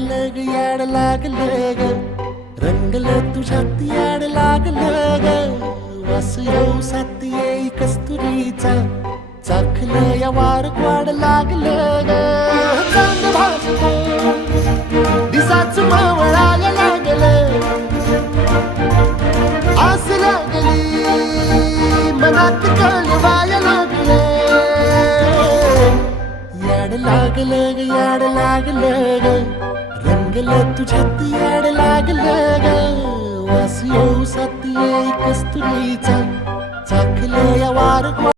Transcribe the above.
लागलं ग याड लागलं ग रंगलं तुझ्यात याड लागलं ग वास येऊ साथ येई कस्तुरीचा चाखलं या वार वाड लागलं ग चांद भासलं दिसाच मावळायला लागलं आस लागली मनात कळवायला लागलं याड लागलं ग याड लागलं ग रंगलं तुझ्यात याड लागलं ग वास येऊ साथ येई कस्तुरीचा चाखलं या वार